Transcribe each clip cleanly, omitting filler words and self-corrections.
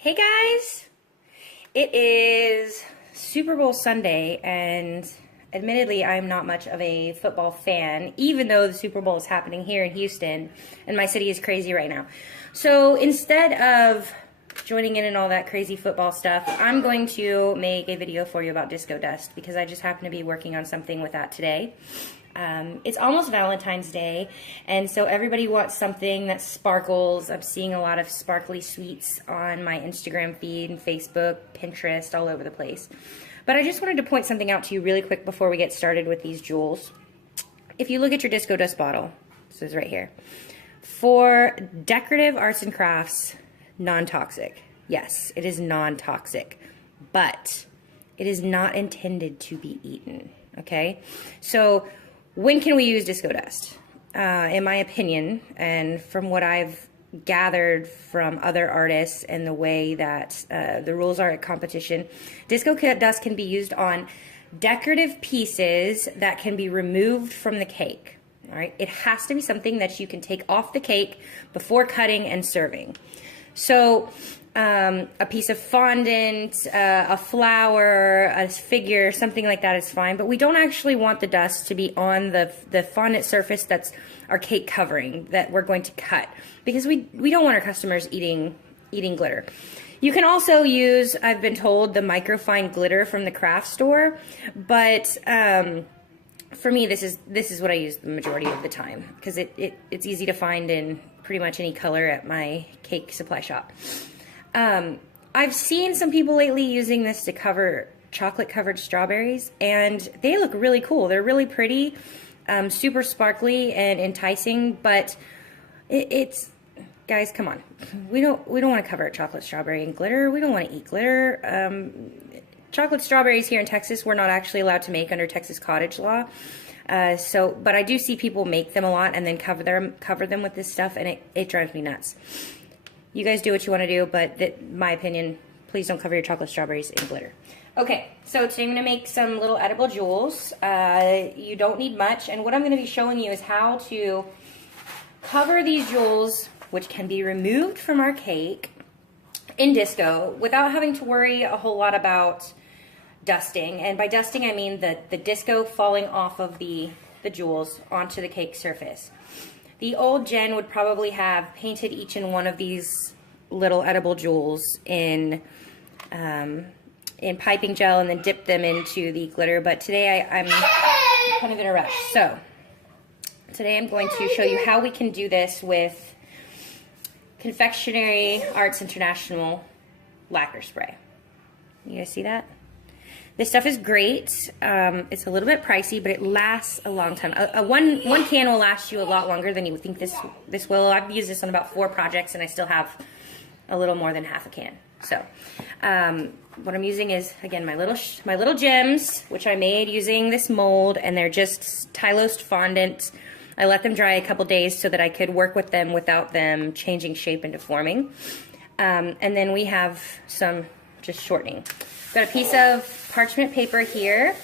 Hey guys! It is Super Bowl Sunday, and admittedly, I'm not much of a football fan, even though the Super Bowl is happening here in Houston, and my city is crazy right now. So instead of joining in all that crazy football stuff, I'm going to make a video for you about disco dust because I just happen to be working on something with that today. It's almost Valentine's Day, and so everybody wants something that sparkles. I'm seeing a lot of sparkly sweets on my Instagram feed and Facebook, Pinterest, all over the place. But I just wanted to point something out to you really quick before we get started with these jewels. If you look at your disco dust bottle, this is right here. For decorative arts and crafts, non-toxic. Yes, it is non-toxic, but it is not intended to be eaten, okay? So when can we use disco dust? In my opinion, and from what I've gathered from other artists and the way that the rules are at competition, disco dust can be used on decorative pieces that can be removed from the cake. All right, it has to be something that you can take off the cake before cutting and serving. So a piece of fondant, a flower, a figure, something like that is fine, but we don't actually want the dust to be on the fondant surface that's our cake covering that we're going to cut, because we don't want our customers eating glitter. You can also use, I've been told, the microfine glitter from the craft store, but for me, this is what I use the majority of the time because it's easy to find in pretty much any color at my cake supply shop. I've seen some people lately using this to cover chocolate-covered strawberries, and they look really cool. They're really pretty, super sparkly and enticing, but it's guys, come on. We don't want to cover a chocolate strawberry in glitter. We don't want to eat glitter. Chocolate strawberries here in Texas, we're not actually allowed to make under Texas cottage law. But I do see people make them a lot and then cover them with this stuff, and it drives me nuts. You guys do what you want to do, but my opinion, please don't cover your chocolate strawberries in glitter. Okay, so today I'm going to make some little edible jewels. You don't need much, and what I'm going to be showing you is how to cover these jewels, which can be removed from our cake in disco without having to worry a whole lot about dusting. And by dusting, I mean the disco falling off of the jewels onto the cake surface. The old Jen would probably have painted each and one of these little edible jewels in piping gel and then dipped them into the glitter. But today I'm kind of in a rush. So today I'm going to show you how we can do this with Confectionery Arts International lacquer spray. You guys see that? This stuff is great. It's a little bit pricey, but it lasts a long time. One can will last you a lot longer than you would think this will. I've used this on about 4 projects, and I still have a little more than half a can. So what I'm using is, again, my little gems, which I made using this mold, and they're just Tylose fondant. I let them dry a couple days so that I could work with them without them changing shape and deforming. And then we have some just shortening. Got a piece of parchment paper here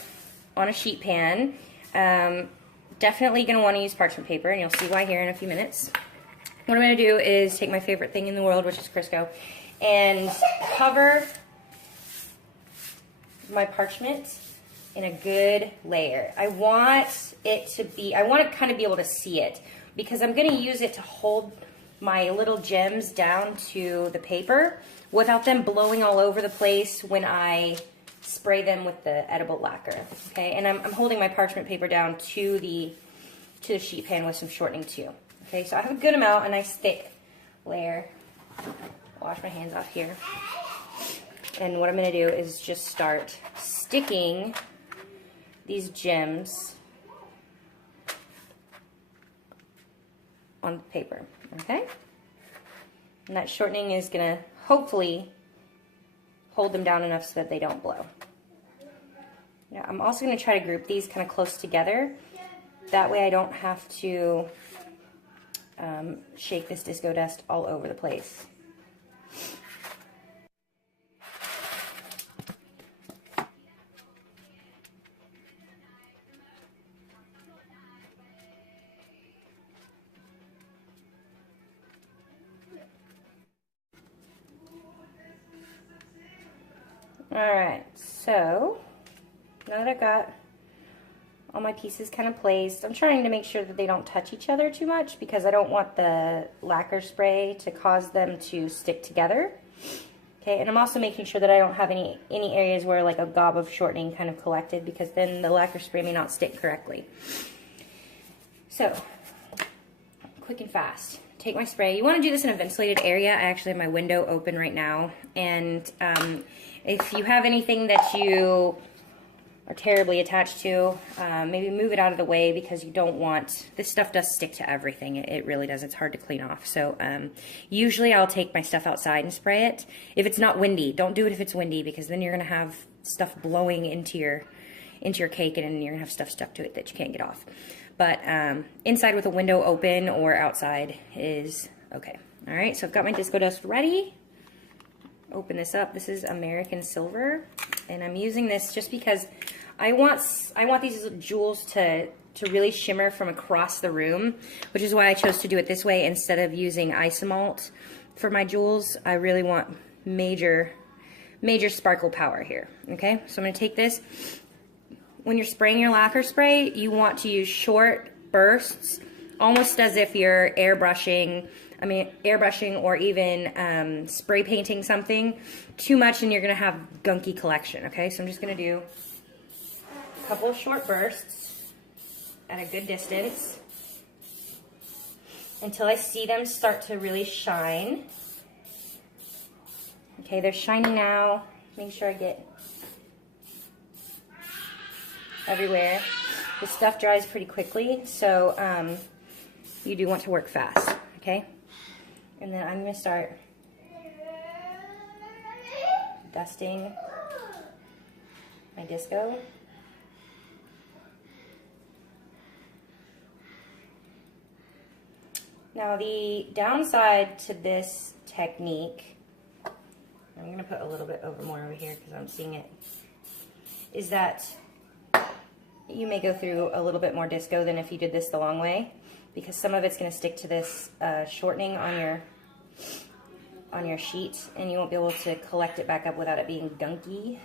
on a sheet pan. Definitely going to want to use parchment paper, and you'll see why here in a few minutes. What I'm going to do is take my favorite thing in the world, which is Crisco, and cover my parchment in a good layer. I want to kind of be able to see it because I'm going to use it to hold my little gems down to the paper without them blowing all over the place when I spray them with the edible lacquer. Okay, and I'm holding my parchment paper down to the sheet pan with some shortening too. Okay, so I have a good amount, a nice thick layer. Wash my hands off here. And what I'm going to do is just start sticking these gems on the paper, okay? And that shortening is gonna hopefully hold them down enough so that they don't blow. Now, I'm also gonna try to group these kind of close together. That way I don't have to shake this disco dust all over the place. Alright, so now that I've got all my pieces kind of placed, I'm trying to make sure that they don't touch each other too much because I don't want the lacquer spray to cause them to stick together. Okay, and I'm also making sure that I don't have any areas where like a gob of shortening kind of collected, because then the lacquer spray may not stick correctly. So, quick and fast. Take my spray. You want to do this in a ventilated area. I actually have my window open right now, and if you have anything that you are terribly attached to, maybe move it out of the way, because you don't want, this stuff does stick to everything. It really does. It's hard to clean off. So usually I'll take my stuff outside and spray it. If it's not windy, don't do it if it's windy, because then you're going to have stuff blowing into your cake, and then you're going to have stuff stuck to it that you can't get off. But inside with a window open or outside is okay. All right, so I've got my disco dust ready. Open this up. This is American Silver, and I'm using this just because I want these jewels to really shimmer from across the room, which is why I chose to do it this way instead of using Isomalt for my jewels. I really want major sparkle power here. Okay, so I'm going to take this. When you're spraying your lacquer spray, you want to use short bursts, almost as if you're airbrushing or even spray painting something. Too much and you're going to have gunky collection, okay? So I'm just going to do a couple of short bursts at a good distance until I see them start to really shine. Okay, they're shining now. Make sure I get everywhere. The stuff dries pretty quickly, so you do want to work fast, okay? And then I'm going to start dusting my disco. Now the downside to this technique, I'm going to put a little bit more over here because I'm seeing it, is that you may go through a little bit more disco than if you did this the long way, because some of it's going to stick to this shortening on your sheet, and you won't be able to collect it back up without it being gunky.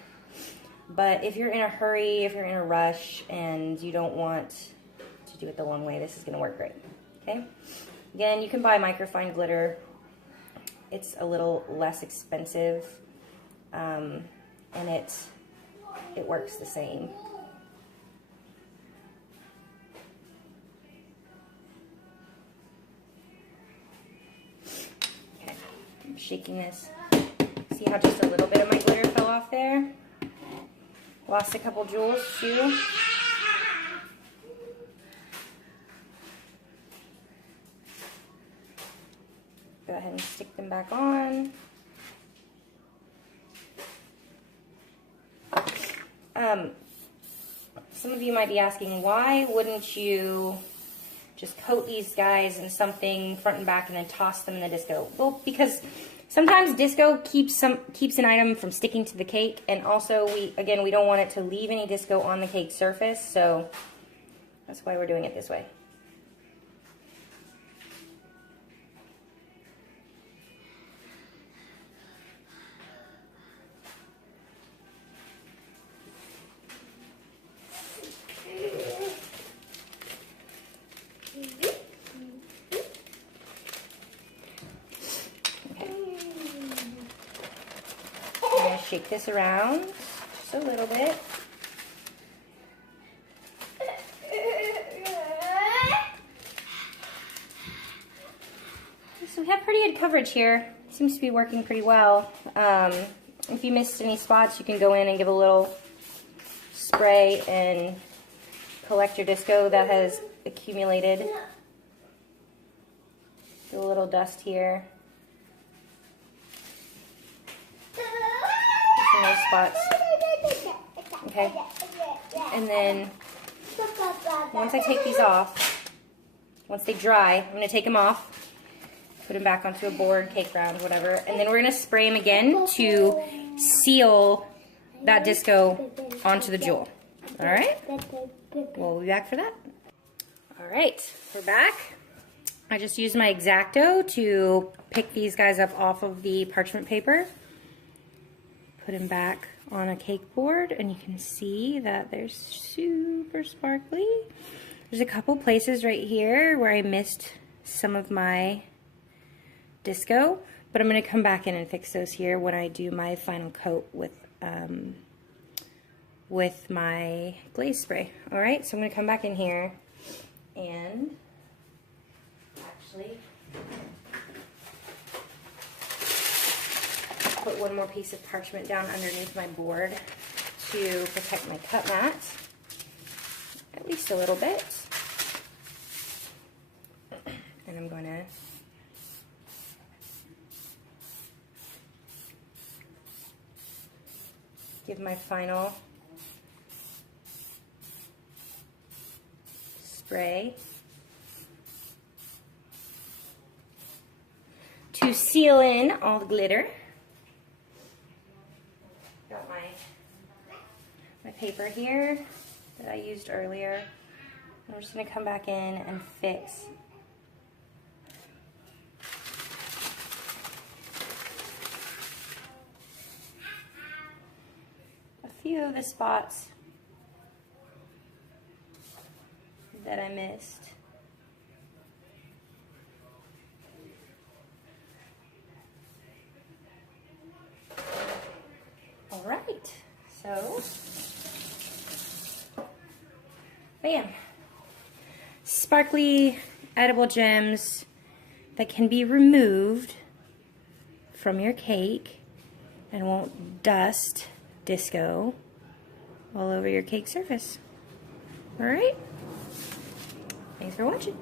But if you're in a hurry, if you're in a rush, and you don't want to do it the long way, this is going to work great. Okay. Again, you can buy microfine glitter. It's a little less expensive, and it works the same. Okay, I'm shaking this. See how just a little bit of my glitter fell off there? Lost a couple jewels too. Go ahead and stick them back on. Some of you might be asking, why wouldn't you just coat these guys in something front and back and then toss them in the disco? Well, because sometimes disco keeps an item from sticking to the cake, and also we don't want it to leave any disco on the cake surface, so that's why we're doing it this way. Shake this around just a little bit. So we have pretty good coverage here. Seems to be working pretty well. If you missed any spots, you can go in and give a little spray and collect your disco that has accumulated. Do a little dust here. Those spots. Okay, and then once I take these off, once they dry, I'm going to take them off, put them back onto a board, cake round, whatever, and then we're going to spray them again to seal that disco onto the jewel. Alright, we'll be back for that. Alright, we're back. I just used my X-Acto to pick these guys up off of the parchment paper. put them back on a cake board, and you can see that they're super sparkly. There's a couple places right here where I missed some of my disco, but I'm going to come back in and fix those here when I do my final coat with my glaze spray. Alright, so I'm going to come back in here and actually put one more piece of parchment down underneath my board to protect my cut mat, at least a little bit. And I'm going to give my final spray to seal in all the glitter. Got my paper here that I used earlier. I'm just going to come back in and fix a few of the spots that I missed. All right, so bam, sparkly edible gems that can be removed from your cake and won't dust disco all over your cake surface. All right, thanks for watching.